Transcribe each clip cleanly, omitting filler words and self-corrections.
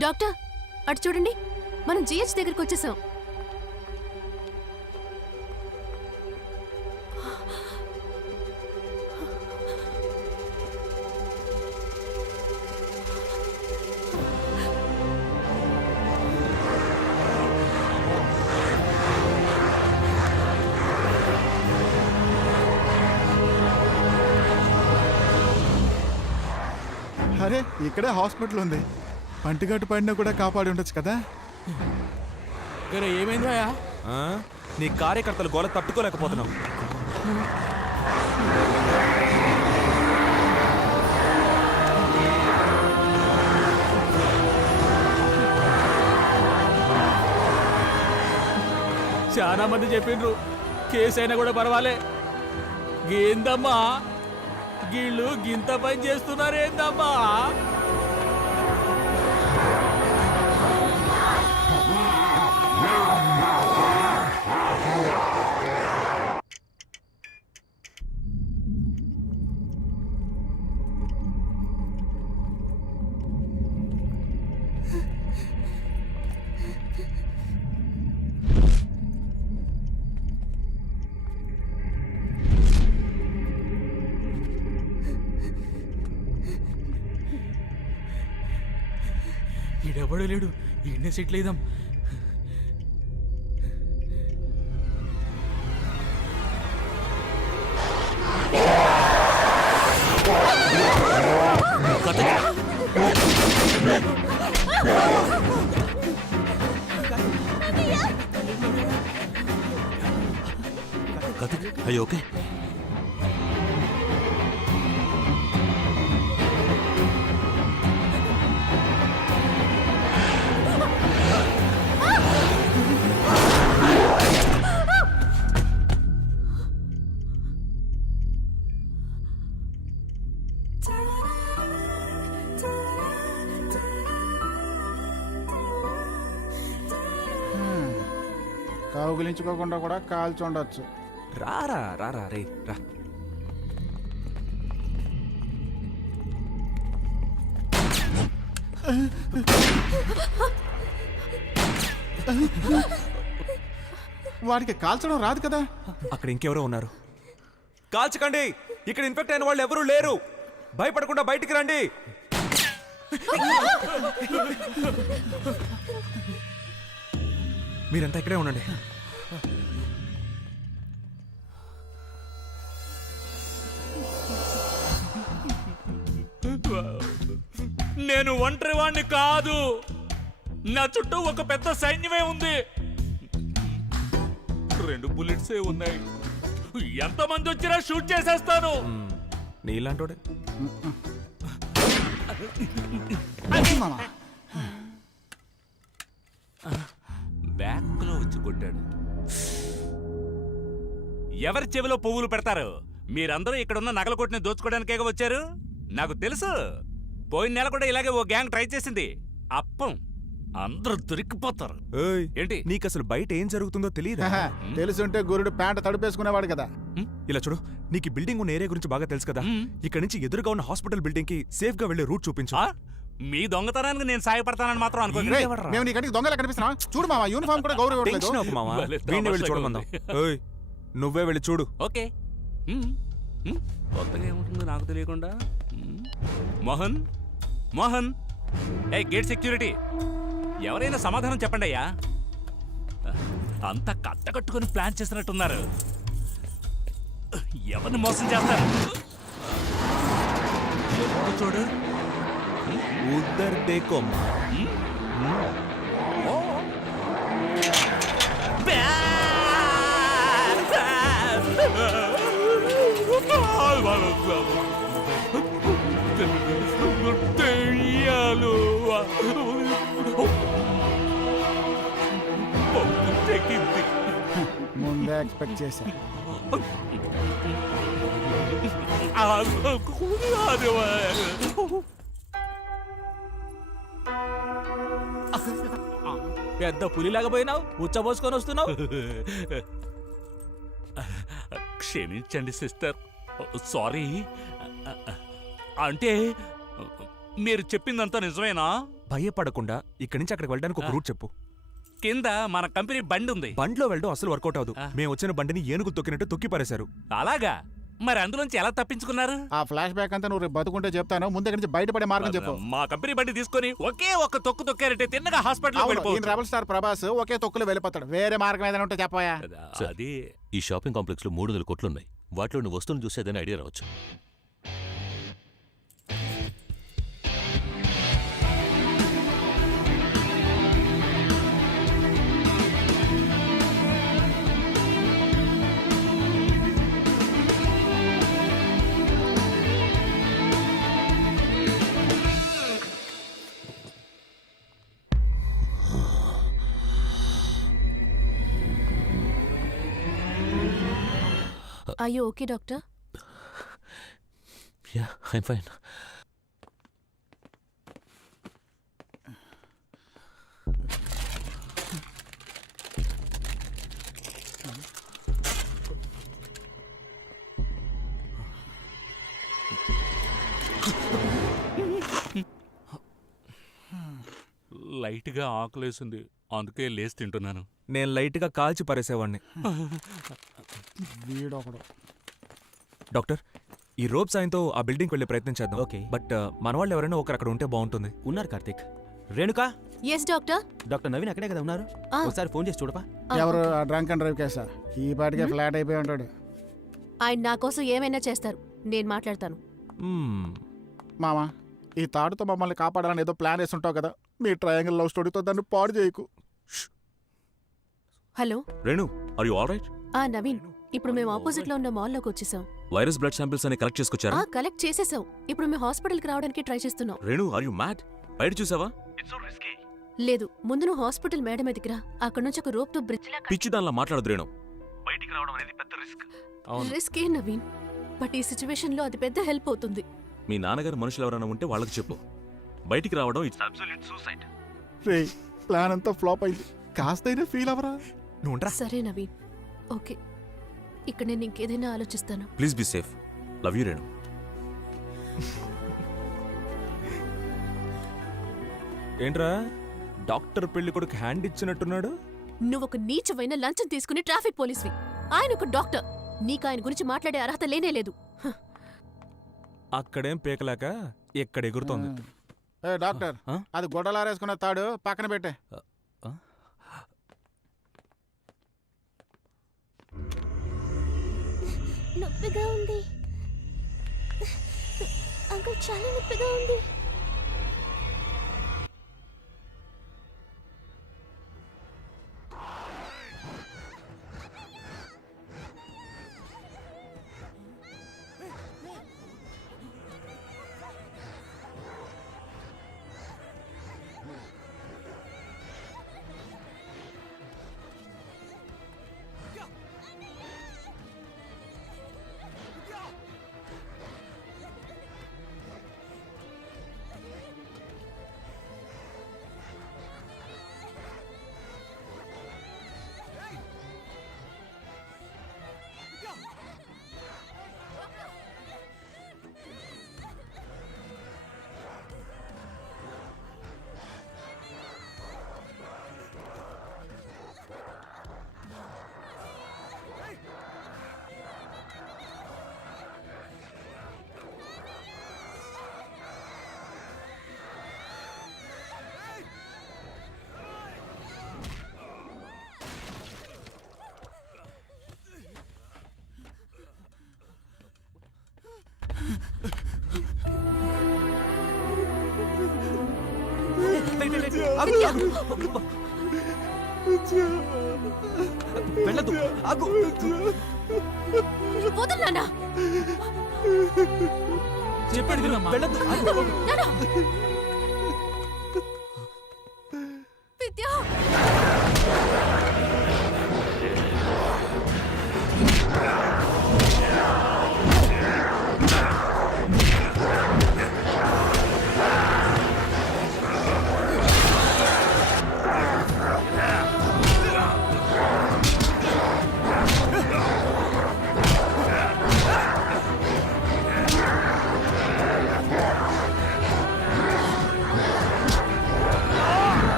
Doctor అటు చూడండి, మనం జిహెచ్ దగ్గరికి వచ్చేసాం. అరే ఇక్కడే హాస్పిటల్ ఉంది, పంటిగట్టు పడినా కూడా కాపాడి ఉండొచ్చు కదా. ఏమైందా? నీ కార్యకర్తలు గోల తట్టుకోలేకపోతున్నావు. చాలా మంది చెప్పిండ్రు కేసు అయినా కూడా పర్వాలే. ఏందమ్మా వీళ్ళు గింత పని చేస్తున్నారేందమ్మా? ఈడెవడో లేడు, ఈయనే సెటిల్ అయిదాం. అయ్యో ఓకే. కౌగిలించుకోకుండా కూడా కాల్చి ఉండొచ్చు. రారా రారా రే రా. వాడికి కాల్చడం రాదు కదా. అక్కడ ఇంకెవరో ఉన్నారు. కాల్చకండి, ఇక్కడ ఇన్ఫెక్ట్ అయిన వాళ్ళు ఎవరూ లేరు. భయపడకుండా బయటికి రండి. మీరంతా ఇక్కడే ఉండండి. నేను ఒంటరి వాణ్ణి కాదు, నా చుట్టూ ఒక పెద్ద సైన్యమే ఉంది. 2 బుల్లెట్సే ఉన్నాయి. ఎంతమంది వచ్చినా షూట్ చేసేస్తాను. నీలాంటోడే. బ్యాక్ లో వచ్చి కొట్టాడు. ఎవరి చెవిలో పువ్వులు పెడతారు? మీరందరూ ఇక్కడున్న నగల కొట్టిని దోచుకోవడానికే వచ్చారు. నాకు తెలుసు, పోయిన నెల కూడా ఇలాగే ఓ గ్యాంగ్ ట్రై చేసింది. అప్పం అందరూ దొరికిపోతారు. ఏంటి నీకు అసలు బయట ఏం జరుగుతుందో తెలియదా? తెలుసుంటే గురుడు ప్యాంట్ తడిపేసుకునేవాడు కదా. ఇలా చూడు, నీకు ఈ బిల్డింగ్ ఉన్న ఏరియా గురించి బాగా తెలుసు కదా. ఇక్కడ నుంచి ఎదురుగా ఉన్న హాస్పిటల్ బిల్డింగ్ కి సేఫ్ గా వెళ్లే రూట్ చూపించు. మీ దొంగతనానికి నేను సాయపడతానని మాత్రం అనుకో. మేము నీ కంటికి దొంగలా కనిపిస్తున్నాం. చూడు మావా, యూనిఫామ్ కూడా గౌరవం. నువ్వే వెళ్ళి చూడు. ఓకే. కొత్తగా ఏముంటుందో నాకు తెలియకుండా. మోహన్, మోహన్, ఏ గేట్ సెక్యూరిటీ, ఎవరైనా సమాధానం చెప్పండి అయ్యా. అంతా కట్టకట్టుకుని ప్లాన్ చేసినట్టున్నారు. ఎవరిని మోసం చేస్తారు? చూడు, ఉద్దర్ దేకో. ముందే ఎక్స్పెక్ట్ చేశా. పెద్ద పులిలాగా పోయినావు, ఉచ్చబోసుకొని వస్తున్నావు. క్షమించండి సిస్టర్, సారీ. అంటే మీరు చెప్పిందంతా నిజమేనా? భయపడకుండా ఇక్కడి నుంచి అక్కడికి వెళ్ళడానికి ఒక రూట్ చెప్పు. కింద మన కంపెనీ బండి ఉంది. బండిలో వెళ్ళడం అసలు వర్కౌట్ అవదు. మేము వచ్చిన బండిని ఏనుగు తొక్కినట్టు తొక్కి పారేశారు. అలాగా? మరి అందులోంచి ఎలా తప్పించుకున్నారు? ఆ ఫ్లాష్ బ్యాక్ అంతా నువ్వు రేపు బతుకుంటే చెప్తాను. ముందు ఇక్కడి నుంచి బయటపడే మార్గం చెప్పు. మా కంపెనీ బండి తీసుకొని ఒకే ఒక్క తొక్కు తొక్కారంటే తిన్నగా హాస్పిటల్ ఈయన రెబల్ స్టార్ ప్రభాస్ ఒకే తొక్కులు వెళ్ళిపోతాడు. వేరే మార్గం ఏదైనా ఉంటే చెప్పాయా? అది ఈ షాపింగ్ కాంప్లెక్స్ లో 300 కోట్లున్నాయి. వాటిలో నువ్వు వస్తువులు చూస్తే ఏదైనా ఐడియా రావచ్చు. అయ్యో okay doctor. Yeah, I'm fine. Light గా ఆకలేసింది, అందుకే లేసి తింటున్నాను. నేను లైట్గా కాల్చి పారేసేవాడిని. వీడొకడు. డాక్టర్, ఈ రోప్ సాయంతో ఆ బిల్డింగ్కి వెళ్ళే ప్రయత్నం చేద్దాం. ఓకే. బట్ మన వాళ్ళు ఎవరైనా ఒకరు అక్కడ ఉంటే బాగుంటుంది. ఉన్నారు Karthik. Renuka, yes doctor. Doctor Naveen అక్కడే కదా ఉన్నారు. ఆ. ఒకసారి ఫోన్ చేసి చూడపా. ఎవరు డ్రంక్ అండ్ డ్రైవ్ కేసా? ఈ పాటికే ఫ్లాట్ అయిపోయి ఉంటాడు. ఆయన నా కోసం ఏమైనా చేస్తారు, నేను మాట్లాడతాను. మామా, ఈ తాడుతో మమ్మల్ని కాపాడాలని ఏదో ప్లాన్ వేస్తుంటావు కదా. మీ ట్రయాంగిల్ లవ్ స్టోరీతో దాన్ని పాడు చేయకు. Hello. Renu, are you all right? Naveen, ఇప్పుడు మేము ఆపోజిట్ లో ఉన్న మాల్లోకి వచ్చేసాం. వైరస్ బ్లడ్ శాంపిల్స్ అని కలెక్ట్ చేసుకొచ్చారా? కలెక్ట్ చేసేసాం. ఇప్పుడు మేము హాస్పిటల్కి రావడానికి ట్రై చేస్తున్నాం. Renu, are you mad? బయట చూసావా? లేదు, ముందు నువ్వు హాస్పిటల్ మేడం మీదకి రా. అక్కడ నుంచి ఒక రోప్ తో బ్రిడ్జ్ పిచ్చి దానిలా మాట్లాడదు Renu. Risk A Naveen, but ఈ సిచ్యువేషన్ లో అది పెద్ద హెల్ప్ అవుతుంది. మీ నాన్నగారు మనుషులు ఎవరైనా ఉంటే వాళ్ళకి చెప్పు. బయటికి రావడం it's absolute suicide. Ray, plan అంతా ఫ్లాప్ అయింది. కాస్తైనా ఫీల్ అవరా? నువ్వు ఉండరా. సరే నవీన్, ఓకే. ఇక్కడ నేను ఇంకేదైనా ఆలోచిస్తాను. Please be safe. Love you Renu. ఏంట్రా, డాక్టర్ పెళ్లి కొడుకు హ్యాండ్ ఇచ్చినట్టున్నాడు. నువ్వొక నీచమైన లంచం తీసుకుని ట్రాఫిక్ పోలీస్వి. ఆయన ఒక డాక్టర్. నీకు ఆయన గురించి మాట్లాడే అర్హత లేనే లేదు. అక్కడేం పీకలేక ఎక్కడ ఎగురుతోంది. ఏ డాక్టర్, ఆ? అది గొడ్డలారేసుకున్న తాడు పక్కన పెట్టే. నొప్పిగా ఉంది అంకుల్, చాలా నొప్పిగా ఉంది. వెళ్ళదు, ఆగు. వదలనా? చెప్పండి, వెళ్ళదు. విద్య,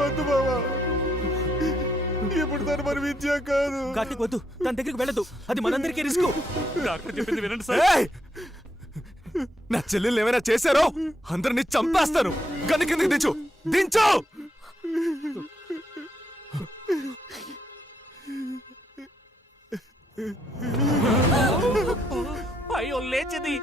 వద్దు బావా, ఇప్పుడు తను మరి విద్య కాదు. కార్తీక్ వద్దు, తన దగ్గరికి వెళ్ళదు, అది మనందరికీ రిస్క్. డాక్టర్ చెప్పింది వినండి సార్. ఏయ్! నా చెల్లెల్ని ఏమైనా చేశారో అందరిని చంపేస్తాను. గన్ను కిందకి దించు, దించు. అయ్యో లేచింది.